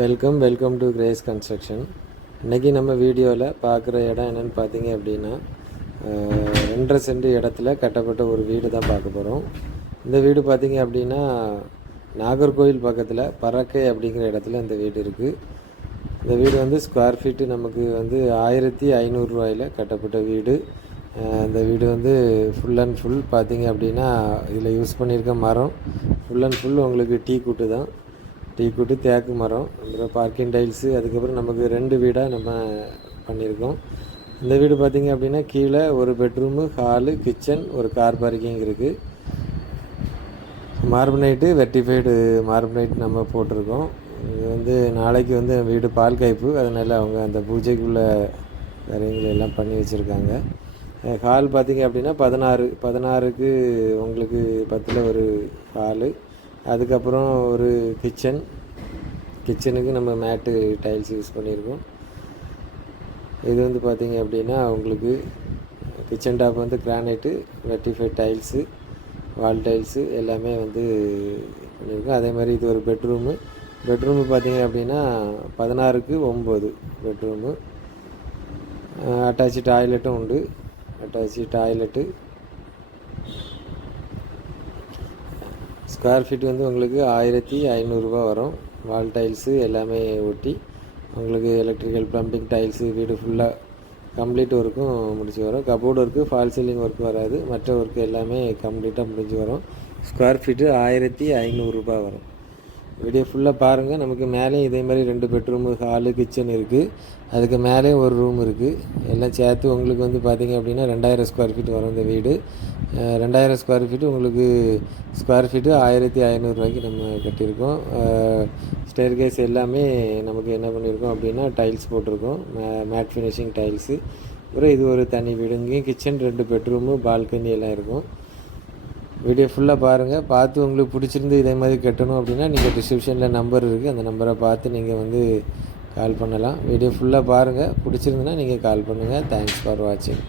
Welcome to grace construction. இன்றைக்கி நம்ம வீடியோவில் பார்க்குற இடம் என்னென்னு பார்த்தீங்க அப்படின்னா 2.5 சென்ட் இடத்துல கட்டப்பட்ட ஒரு வீடு தான் பார்க்க போகிறோம். இந்த வீடு பார்த்திங்க அப்படின்னா நாகர்கோவில் பக்கத்தில் பறக்கை அப்படிங்கிற இடத்துல இந்த வீடு இருக்குது. இந்த வீடு வந்து ஸ்கொயர் ஃபீட்டு நமக்கு வந்து 1500 ரூபாயில் கட்டப்பட்ட வீடு. இந்த வீடு வந்து ஃபுல் அண்ட் ஃபுல் பார்த்திங்க அப்படின்னா இதில் யூஸ் பண்ணியிருக்க மரம் ஃபுல் அண்ட் ஃபுல் உங்களுக்கு டீ கூட்டு தான். டீ கூட்டு, தேக்கு மரம், அப்புறம் பார்க்கிங் டைல்ஸு, அதுக்கப்புறம் நமக்கு 2 வீடாக நம்ம பண்ணியிருக்கோம். இந்த வீடு பார்த்திங்க அப்படின்னா கீழே ஒரு பெட்ரூமு, ஹாலு, கிச்சன், ஒரு கார் பார்க்கிங் இருக்குது. மார்பனைட்டு வெர்டிஃபைடு மார்பனைட் நம்ம போட்டிருக்கோம். இது வந்து நாளைக்கு வந்து வீடு பால் காய்ப்பு, அதனால் அவங்க அந்த பூஜைக்குள்ளே காரியங்கள் எல்லாம் பண்ணி வச்சுருக்காங்க. ஹால் பார்த்திங்க அப்படின்னா 16க்கு உங்களுக்கு 10ல் ஒரு ஹாலு, அதுக்கப்புறம் ஒரு கிச்சனுக்கு நம்ம மேட்டு டைல்ஸ் யூஸ் பண்ணியிருக்கோம். இது வந்து பார்த்திங்க அப்படின்னா உங்களுக்கு கிச்சன் டாப் வந்து கிரானைட்டு, வெர்டிஃபைட் டைல்ஸு, வால் டைல்ஸு எல்லாமே வந்து பண்ணியிருக்கோம். அதே மாதிரி இது ஒரு பெட்ரூமு பார்த்திங்க அப்படின்னா 16க்கு 9 பெட்ரூமு. அட்டாச்சு டாய்லெட்டும் உண்டு. Attach toilet. ஸ்கொயர் ஃபீட் வந்து உங்களுக்கு 1500 ரூபா வரும். வால் டைல்ஸு எல்லாமே ஒட்டி உங்களுக்கு எலக்ட்ரிக்கல் ப்ளம்பிங் டைல்ஸு வீடு ஃபுல்லாக கம்ப்ளீட் ஒர்க்கும் முடிச்சு வரும். Cupboard work, fall ceiling work வராது. மற்ற ஒர்க்கு எல்லாமே கம்ப்ளீட்டாக முடிஞ்சு வரும். ஸ்கொயர் ஃபீட்டு 1500 ரூபா வரும். வீடியோ ஃபுல்லாக பாருங்கள். நமக்கு மேலேயும் இதே மாதிரி 2 பெட்ரூமு, ஹாலு, கிச்சன் இருக்குது. அதுக்கு மேலேயும் ஒரு ரூம் இருக்குது. எல்லாம் சேர்த்து உங்களுக்கு வந்து பார்த்திங்க அப்படின்னா 2000 ஸ்கொயர் ஃபீட் வரும் இந்த வீடு. 2000 ஸ்கொயர் ஃபீட்டு உங்களுக்கு ஸ்கொயர் ஃபீட்டு 1500 ரூபாய்க்கு நம்ம கட்டியிருக்கோம். ஸ்டேர் கேஸ் எல்லாமே நமக்கு என்ன பண்ணியிருக்கோம் அப்படின்னா டைல்ஸ் போட்டிருக்கோம், மேட் ஃபினிஷிங் டைல்ஸு. அப்புறம் இது ஒரு தனி வீடு. இங்கேயும் கிச்சன், 2 பெட்ரூமு, பால்கனி எல்லாம் இருக்கும். வீடியோ ஃபுல்லாக பாருங்கள். பார்த்து உங்களுக்கு பிடிச்சிருந்து இதே மாதிரி கட்டணும் அப்படின்னா நீங்கள் டிஸ்கிரிப்ஷனில் நம்பர் இருக்குது, அந்த நம்பரை பார்த்து நீங்கள் வந்து கால் பண்ணலாம். வீடியோ ஃபுல்லாக பாருங்கள். பிடிச்சிருந்துன்னா நீங்கள் கால் பண்ணுங்கள். தேங்க்ஸ் ஃபார் வாட்சிங்.